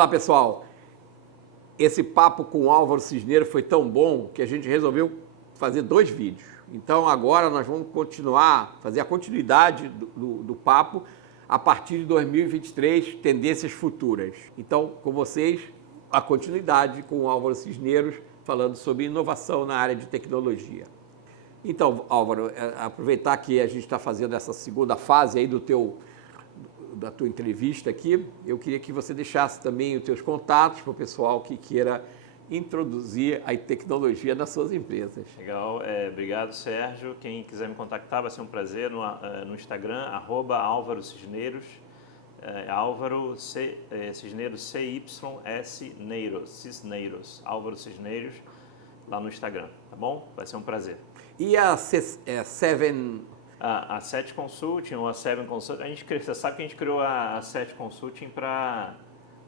Olá, pessoal. Esse papo com o Álvaro Cisneiro foi tão bom que a gente resolveu fazer 2 vídeos. Então agora nós vamos fazer a continuidade do papo a partir de 2023, tendências futuras. Então, com vocês, a continuidade com o Álvaro Cisneiro falando sobre inovação na área de tecnologia. Então, Álvaro, aproveitar que a gente está fazendo essa segunda fase aí da tua entrevista aqui, eu queria que você deixasse também os teus contatos para o pessoal que queira introduzir a tecnologia nas suas empresas. Legal, obrigado, Sérgio. Quem quiser me contactar vai ser um prazer no Instagram, @Álvaro Cisneros, Álvaro Cisneros, Cisneiros, Álvaro Cisneros, lá no Instagram, tá bom? Vai ser um prazer. E a Seven... A Set Consulting ou a Seven Consulting, você sabe que a gente criou a Set Consulting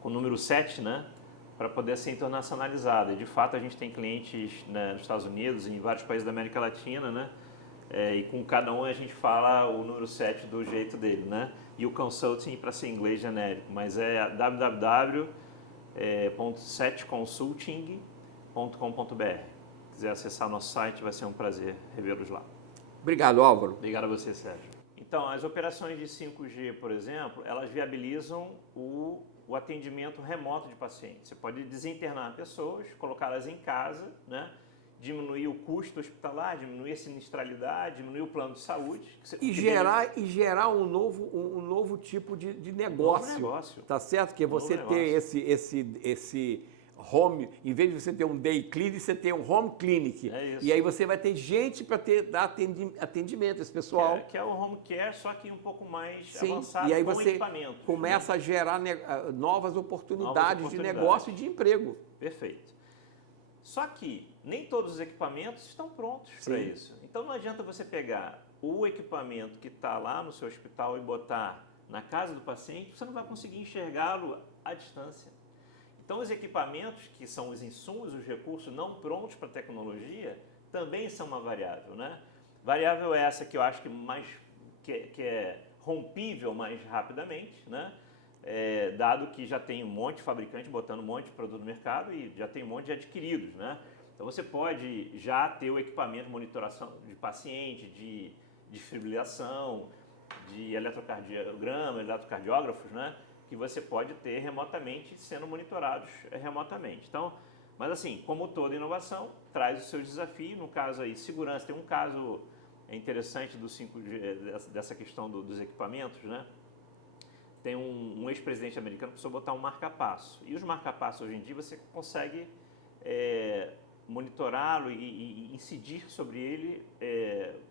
com o número 7, né? Para poder ser internacionalizada. E de fato a gente tem clientes, né, nos Estados Unidos e em vários países da América Latina, né? E com cada um a gente fala o número 7 do jeito dele, né? E o consulting para ser inglês genérico, mas é www.setconsulting.com.br. Se quiser acessar o nosso site, vai ser um prazer revê-los lá. Obrigado, Álvaro. Obrigado a você, Sérgio. Então, as operações de 5G, por exemplo, elas viabilizam o atendimento remoto de pacientes. Você pode desinternar pessoas, colocá-las em casa, né? Diminuir o custo hospitalar, diminuir a sinistralidade, diminuir o plano de saúde. E gerar um novo tipo de negócio. Um negócio. Tá certo? Que é você ter esse home, em vez de você ter um day clinic, você tem um home clinic. É isso. E aí você vai ter gente para dar atendimento, esse pessoal. Que é o home care, só que um pouco mais Sim. avançado, e aí com você equipamentos. começa a gerar novas oportunidades de negócio e de emprego. Perfeito. Só que nem todos os equipamentos estão prontos para isso. Então não adianta você pegar o equipamento que está lá no seu hospital e botar na casa do paciente, você não vai conseguir enxergá-lo à distância. Então, os equipamentos, que são os insumos, os recursos não prontos para a tecnologia, também são uma variável, né? Variável essa que eu acho que é rompível mais rapidamente, né? Dado que já tem um monte de fabricante botando um monte de produto no mercado e já tem um monte de adquiridos, né? Então, você pode já ter o equipamento de monitoração de paciente, de fibrilação, de eletrocardiograma, eletrocardiógrafos, né? Que você pode ter remotamente, sendo monitorados remotamente. Então, mas assim, como toda inovação, traz os seus desafios. No caso aí, segurança. Tem um caso interessante do 5G, dessa questão dos equipamentos, né? Tem um ex-presidente americano que precisou botar um marca-passo. E os marca-passos hoje em dia você consegue monitorá-lo e incidir sobre ele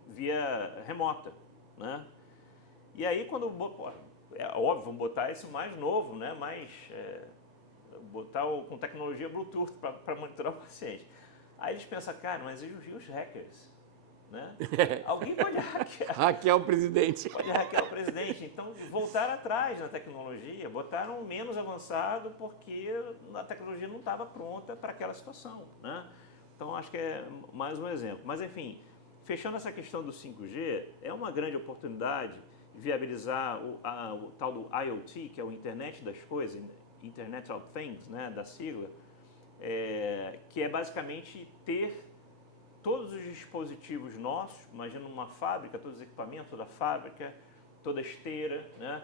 via remota, né? E aí quando... É óbvio, vamos botar esse mais novo, né? Botar com tecnologia Bluetooth para monitorar o paciente. Aí eles pensam, cara, mas e os hackers? Né? Alguém pode hackear. Hackear o presidente. Pode hackear o presidente. Então, voltaram atrás na tecnologia, botaram menos avançado porque a tecnologia não estava pronta para aquela situação, né? Então, acho que é mais um exemplo. Mas, enfim, fechando essa questão do 5G, é uma grande oportunidade viabilizar o tal do IoT, que é o Internet das Coisas, Internet of Things, né, da sigla, que é basicamente ter todos os dispositivos nossos, imagina uma fábrica, todos os equipamentos, toda a fábrica, toda a esteira, né,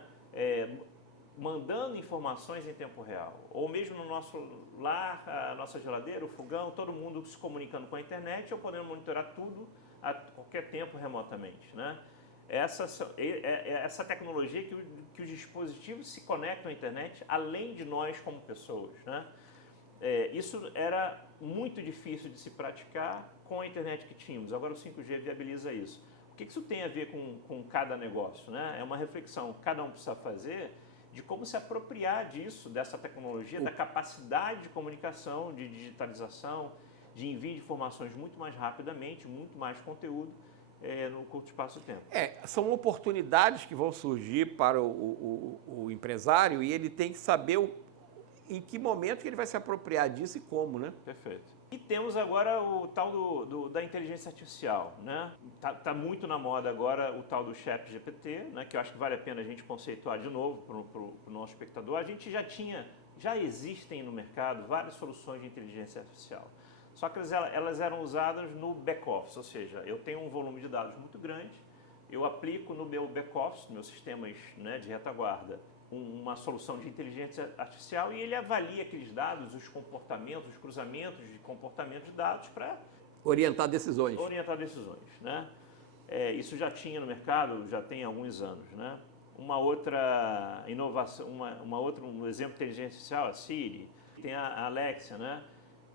mandando informações em tempo real. Ou mesmo no nosso lar, a nossa geladeira, o fogão, todo mundo se comunicando com a internet ou podendo monitorar tudo a qualquer tempo remotamente, né? Essa tecnologia que os dispositivos se conectam à internet, além de nós como pessoas, né? Isso era muito difícil de se praticar com a internet que tínhamos. Agora o 5G viabiliza isso. O que isso tem a ver com cada negócio, né? É uma reflexão que cada um precisa fazer de como se apropriar disso, dessa tecnologia, da capacidade de comunicação, de digitalização, de envio de informações muito mais rapidamente, muito mais conteúdo, no curto espaço de tempo. São oportunidades que vão surgir para o empresário e ele tem que saber em que momento que ele vai se apropriar disso e como, né? Perfeito. E temos agora o tal da inteligência artificial, né? Tá muito na moda agora o tal do ChatGPT, né? Que eu acho que vale a pena a gente conceituar de novo para o nosso espectador. A gente já tinha já existem no mercado várias soluções de inteligência artificial. Só que elas eram usadas no back-office, ou seja, eu tenho um volume de dados muito grande, eu aplico no meu back-office, nos meus sistemas, né, de retaguarda, uma solução de inteligência artificial e ele avalia aqueles dados, os comportamentos, os cruzamentos de comportamento de dados para orientar decisões. Né? Isso já tinha no mercado, já tem alguns anos, né? Uma outra inovação, um exemplo de inteligência artificial, a Siri, tem a Alexia, né?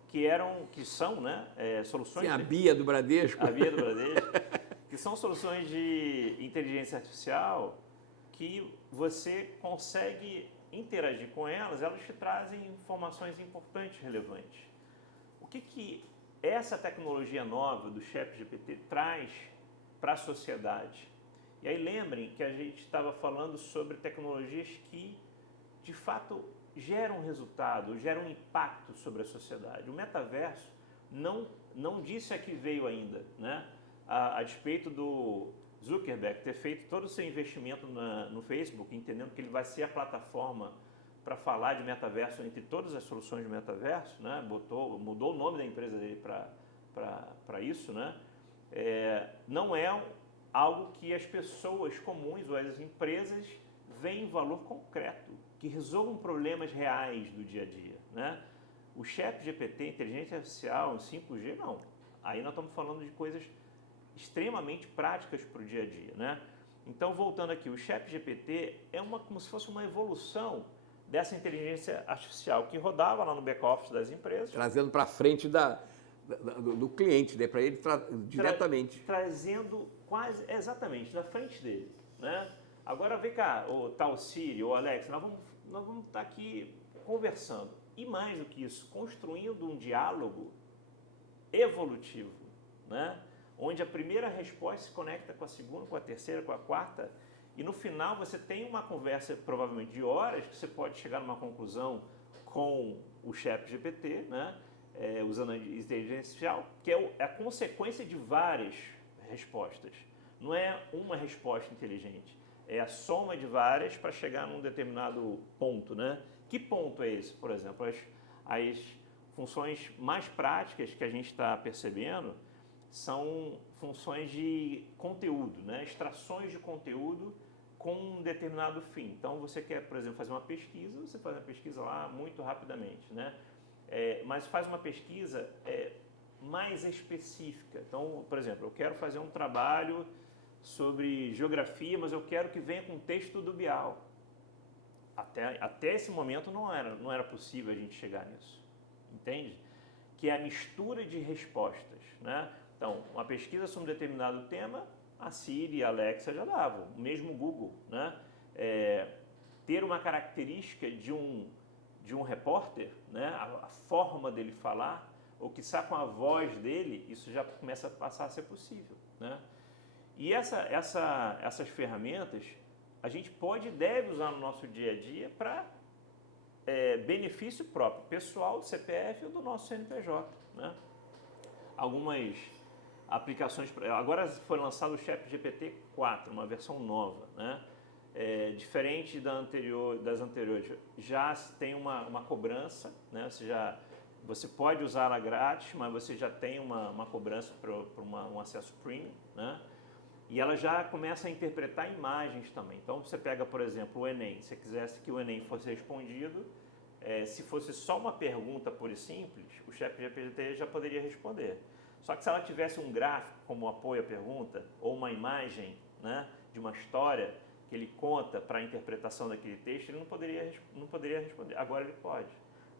Que são, né, soluções... Sim, a Bia do Bradesco. A Bia do Bradesco, que são soluções de inteligência artificial que você consegue interagir com elas, elas te trazem informações importantes, relevantes. O que essa tecnologia nova do ChatGPT traz para a sociedade? E aí lembrem que a gente estava falando sobre tecnologias que, de fato, geram resultado, geram impacto sobre a sociedade. O metaverso não disse a que veio ainda, né? A despeito do Zuckerberg ter feito todo o seu investimento no Facebook, entendendo que ele vai ser a plataforma para falar de metaverso entre todas as soluções de metaverso, né? Mudou o nome da empresa dele para isso, né? Não é algo que as pessoas comuns ou as empresas veem valor concreto, que resolvam problemas reais do dia a dia, né? O ChatGPT, inteligência artificial, 5G, não. Aí nós estamos falando de coisas extremamente práticas para o dia a dia, né? Então, voltando aqui, o ChatGPT é como se fosse uma evolução dessa inteligência artificial que rodava lá no back-office das empresas. Trazendo para frente do cliente, né? Para ele diretamente. Trazendo quase, exatamente, da frente dele, né? Agora vem cá, o tal Siri, ou Alexa, nós vamos estar aqui conversando. E mais do que isso, construindo um diálogo evolutivo, né? Onde a primeira resposta se conecta com a segunda, com a terceira, com a quarta, e no final você tem uma conversa provavelmente de horas, que você pode chegar numa conclusão com o ChatGPT, né? Usando a inteligência artificial, que é a consequência de várias respostas. Não é uma resposta inteligente, é a soma de várias para chegar num determinado ponto, né? Que ponto é esse? Por exemplo, as funções mais práticas que a gente está percebendo são funções de conteúdo, né? Extrações de conteúdo com um determinado fim. Então, você quer, por exemplo, fazer uma pesquisa, você faz uma pesquisa lá muito rapidamente, né? Mas faz uma pesquisa mais específica. Então, por exemplo, eu quero fazer um trabalho sobre geografia, mas eu quero que venha com texto do Bial. Até esse momento não era possível a gente chegar nisso, entende? Que é a mistura de respostas, né? Então, uma pesquisa sobre um determinado tema, a Siri e a Alexa já davam, o mesmo Google, né? Ter uma característica de um repórter, né? A forma dele falar, ou quiçá com a voz dele, isso já começa a passar a ser possível, né? E essas ferramentas a gente pode e deve usar no nosso dia a dia para benefício próprio, pessoal, do CPF ou do nosso CNPJ, né? Algumas aplicações, agora foi lançado o ChatGPT 4, uma versão nova, né? Diferente das anteriores, já tem uma cobrança, né? Você pode usar ela grátis, mas você já tem uma cobrança para um acesso premium, né? E ela já começa a interpretar imagens também. Então, você pega, por exemplo, o Enem. Se você quisesse que o Enem fosse respondido, se fosse só uma pergunta pura e simples, o ChatGPT já poderia responder. Só que se ela tivesse um gráfico como apoio à pergunta, ou uma imagem, né, de uma história que ele conta para a interpretação daquele texto, ele não poderia responder. Agora ele pode.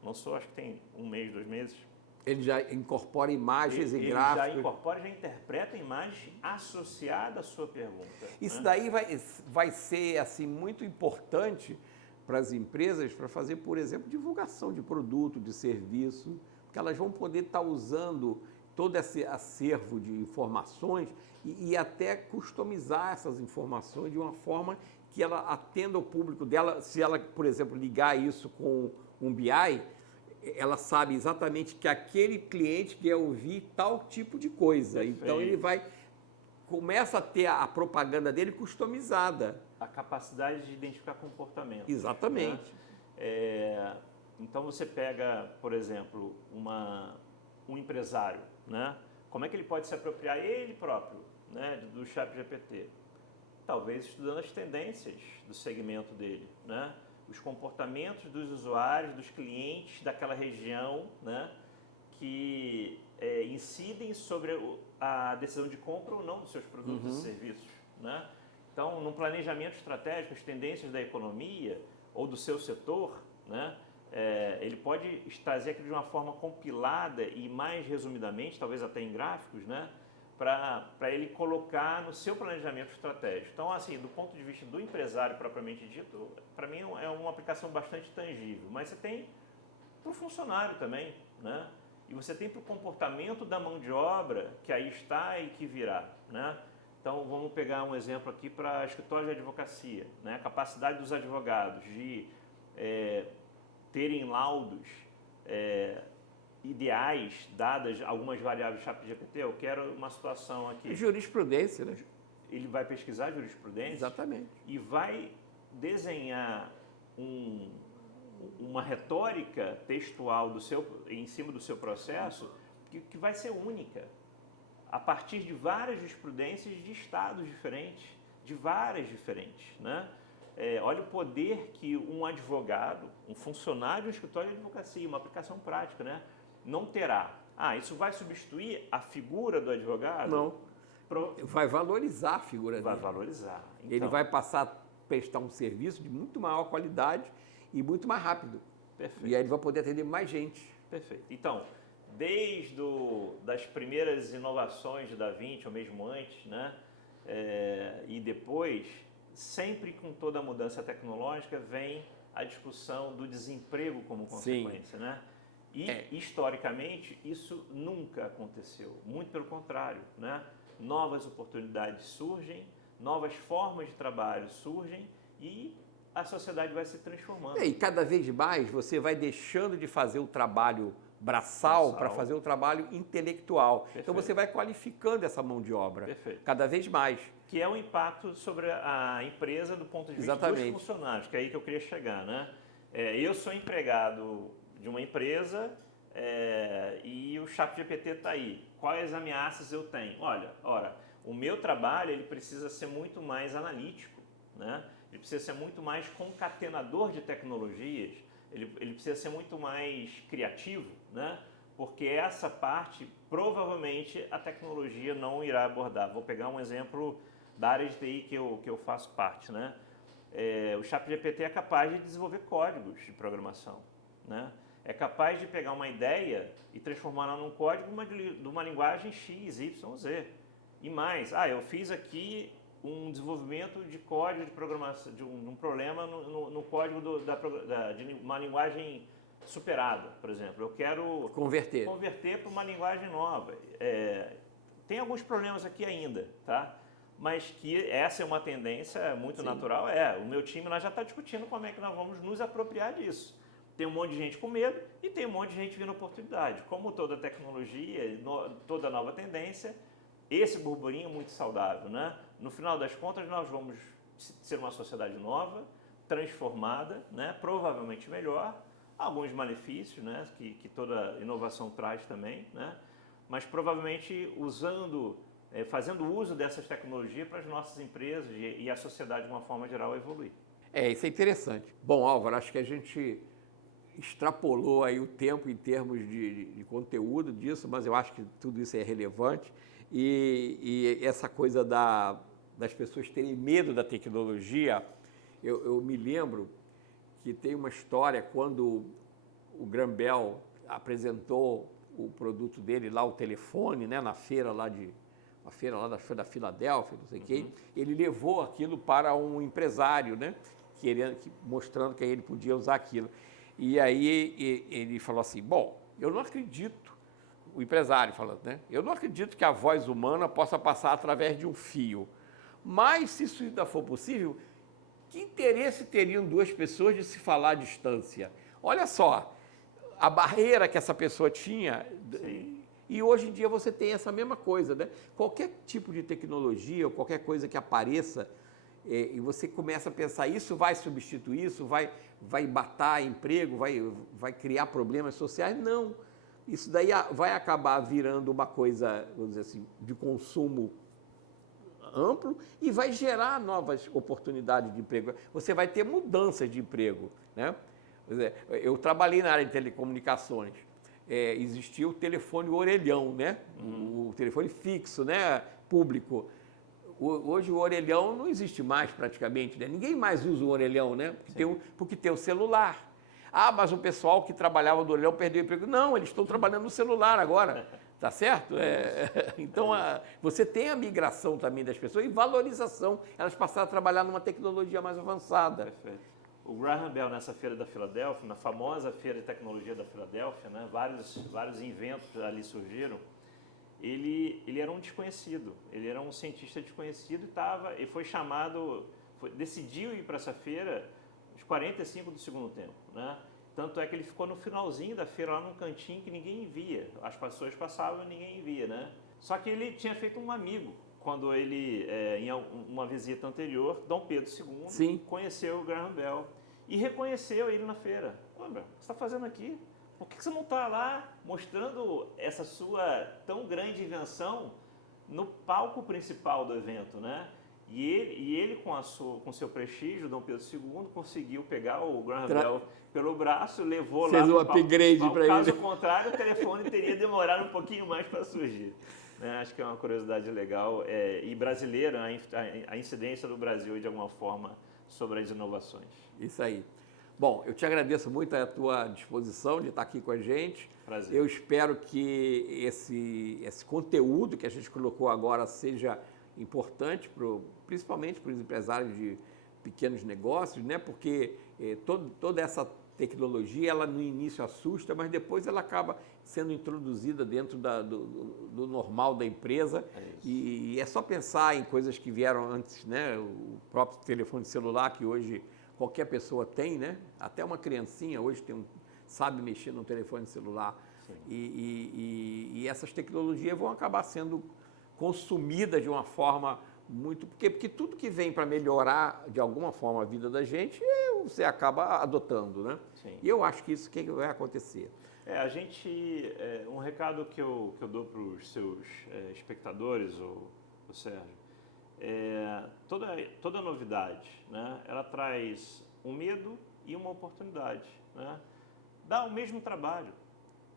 Lançou, acho que tem 1 mês, 2 meses. Ele já incorpora imagens e gráficos. Ele já incorpora, já interpreta imagens associadas à sua pergunta. Isso, né? daí vai ser assim, muito importante para as empresas para fazer, por exemplo, divulgação de produto, de serviço, porque elas vão poder estar usando todo esse acervo de informações e até customizar essas informações de uma forma que ela atenda o público dela. Se ela, por exemplo, ligar isso com um BI, ela sabe exatamente que aquele cliente quer ouvir tal tipo de coisa. Perfeito. Então ele começa a ter a propaganda dele customizada. A capacidade de identificar comportamento. Exatamente. Né? Então você pega, por exemplo, um empresário, né? Como é que ele pode se apropriar ele próprio, né, do ChatGPT? Talvez estudando as tendências do segmento dele, né? Os comportamentos dos usuários, dos clientes daquela região, né, que incidem sobre a decisão de compra ou não dos seus produtos e serviços, né? Então, no planejamento estratégico, as tendências da economia ou do seu setor, né, ele pode trazer aquilo de uma forma compilada e mais resumidamente, talvez até em gráficos, né, para ele colocar no seu planejamento estratégico. Então, assim, do ponto de vista do empresário propriamente dito, para mim é uma aplicação bastante tangível. Mas você tem para o funcionário também, né? E você tem para o comportamento da mão de obra que aí está e que virá, né? Então, vamos pegar um exemplo aqui para escritório de advocacia, né? A capacidade dos advogados de terem laudos ideais, dadas algumas variáveis ChatGPT. Eu quero uma situação aqui. Jurisprudência, né? Ele vai pesquisar jurisprudência. Exatamente. E vai desenhar uma retórica textual em cima do seu processo que vai ser única, a partir de várias jurisprudências de estados diferentes, de várias diferentes, né? Olha o poder que um advogado, um funcionário de um escritório de advocacia, uma aplicação prática, né, não terá. Isso vai substituir a figura do advogado? Não. Vai valorizar a figura dele. Vai valorizar. Então, ele vai passar a prestar um serviço de muito maior qualidade e muito mais rápido. Perfeito. E aí ele vai poder atender mais gente. Perfeito. Então, desde das primeiras inovações de Da Vinci, ou mesmo antes, né, e depois, sempre com toda a mudança tecnológica, vem a discussão do desemprego como consequência, né? E, historicamente, isso nunca aconteceu. Muito pelo contrário, né? Novas oportunidades surgem, novas formas de trabalho surgem e a sociedade vai se transformando. E cada vez mais você vai deixando de fazer o trabalho braçal para fazer o trabalho intelectual. Perfeito. Então você vai qualificando essa mão de obra. Perfeito. Cada vez mais. Que é um impacto sobre a empresa do ponto de vista dos funcionários, que é aí que eu queria chegar, né? Eu sou empregado de uma empresa e o ChatGPT está aí. Quais ameaças eu tenho? Ora, o meu trabalho ele precisa ser muito mais analítico, né? Ele precisa ser muito mais concatenador de tecnologias, ele precisa ser muito mais criativo, né? Porque essa parte provavelmente a tecnologia não irá abordar. Vou pegar um exemplo da área de TI que eu faço parte, né? O ChatGPT é capaz de desenvolver códigos de programação, né? É capaz de pegar uma ideia e transformá-la num código de uma linguagem X, Y, Z. E mais, eu fiz aqui um desenvolvimento de código de programação, de um problema no código de uma linguagem superada, por exemplo. Eu quero converter para uma linguagem nova. Tem alguns problemas aqui ainda, tá? Mas que essa é uma tendência muito natural. O meu time nós já está discutindo como é que nós vamos nos apropriar disso. Tem um monte de gente com medo e tem um monte de gente vendo oportunidade. Como toda tecnologia, toda nova tendência, esse burburinho é muito saudável, né? No final das contas, nós vamos ser uma sociedade nova, transformada, né? Provavelmente melhor, alguns malefícios, né? Que toda inovação traz também, né? Mas provavelmente fazendo uso dessas tecnologias para as nossas empresas e a sociedade de uma forma geral evoluir. Isso é interessante. Bom, Álvaro, acho que a gente extrapolou aí o tempo em termos de conteúdo disso, mas eu acho que tudo isso é relevante. E essa coisa das pessoas terem medo da tecnologia, eu me lembro que tem uma história quando o Graham Bell apresentou o produto dele lá, o telefone, né, na feira lá da Filadélfia, não sei quem, ele levou aquilo para um empresário, né, mostrando que ele podia usar aquilo. E aí ele falou assim, bom, eu não acredito, o empresário falando, né, eu não acredito que a voz humana possa passar através de um fio, mas se isso ainda for possível, que interesse teriam duas pessoas de se falar à distância? Olha só, a barreira que essa pessoa tinha. Sim. E hoje em dia você tem essa mesma coisa, né? Qualquer tipo de tecnologia ou qualquer coisa que apareça, e você começa a pensar, isso vai substituir, isso vai matar emprego, vai criar problemas sociais? Não. Isso daí vai acabar virando uma coisa, vamos dizer assim, de consumo amplo e vai gerar novas oportunidades de emprego. Você vai ter mudanças de emprego, né? Eu trabalhei na área de telecomunicações. Existia o telefone orelhão, né? O telefone fixo, né? Público. Hoje o orelhão não existe mais praticamente, né? Ninguém mais usa o orelhão, né? Porque tem o celular. Ah, mas o pessoal que trabalhava no orelhão perdeu o emprego. Não, eles estão trabalhando no celular agora. Tá certo? Então, você tem a migração também das pessoas e valorização. Elas passaram a trabalhar numa tecnologia mais avançada. Perfeito. O Graham Bell, nessa feira da Filadélfia, na famosa feira de tecnologia da Filadélfia, né, vários inventos ali surgiram. Ele era um desconhecido, ele era um cientista desconhecido e foi chamado, decidiu ir para essa feira aos 45 do segundo tempo, né? Tanto é que ele ficou no finalzinho da feira, lá num cantinho que ninguém via. As pessoas passavam e ninguém via, né? Só que ele tinha feito um amigo. Quando ele, em uma visita anterior, Dom Pedro II Sim. conheceu o Graham Bell e reconheceu ele na feira. Ô, Bell, o que você está fazendo aqui? Por que você não está lá mostrando essa sua tão grande invenção no palco principal do evento, né? E ele com seu prestígio, Dom Pedro II, conseguiu pegar o Graham Bell pelo braço, levou Fez lá um upgrade para ele. Caso contrário, o telefone teria demorado um pouquinho mais para surgir. Acho que é uma curiosidade legal e brasileira, a incidência do Brasil, de alguma forma, sobre as inovações. Isso aí. Bom, eu te agradeço muito a tua disposição de estar aqui com a gente. Prazer. Eu espero que esse conteúdo que a gente colocou agora seja importante, principalmente para os empresários de pequenos negócios, né? Porque toda essa tecnologia, ela no início assusta, mas depois ela acaba sendo introduzida dentro do normal da empresa. E é só pensar em coisas que vieram antes, né? O próprio telefone celular, que hoje qualquer pessoa tem, né? Até uma criancinha hoje sabe mexer no telefone celular. E essas tecnologias vão acabar sendo consumidas de uma forma muito... Porque tudo que vem para melhorar, de alguma forma, a vida da gente, você acaba adotando, né? Sim. E eu acho que isso que vai acontecer. Um recado que eu dou para os seus espectadores, o Sérgio, toda novidade, né, ela traz um medo e uma oportunidade, né? Dá o mesmo trabalho.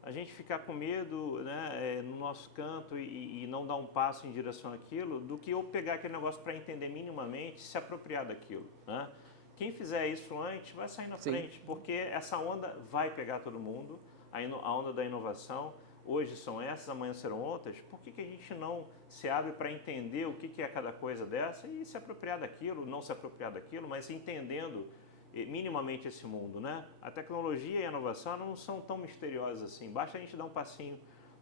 A gente ficar com medo, né, no nosso canto e não dar um passo em direção àquilo, do que eu pegar aquele negócio para entender minimamente, se apropriar daquilo, né? Quem fizer isso antes vai sair na frente, porque essa onda vai pegar todo mundo, a onda da inovação. Hoje são essas, amanhã serão outras. Por que a gente não se abre para entender o que é cada coisa dessa e se apropriar daquilo, não se apropriar daquilo, mas entendendo minimamente esse mundo, né? A tecnologia e a inovação não são tão misteriosas assim. Basta a gente dar um passinho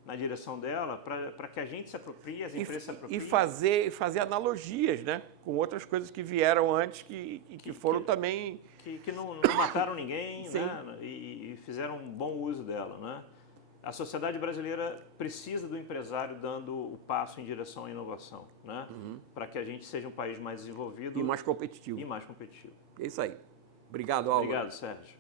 na direção dela para que a gente se aproprie, as empresas se apropriem. E fazer analogias, né? Com outras coisas que vieram antes que foram também... Que não mataram ninguém, né? E fizeram um bom uso dela, né? A sociedade brasileira precisa do empresário dando o passo em direção à inovação, né? Para que a gente seja um país mais desenvolvido E mais competitivo. E mais competitivo. É isso aí. Obrigado, Álvaro. Obrigado, Sérgio.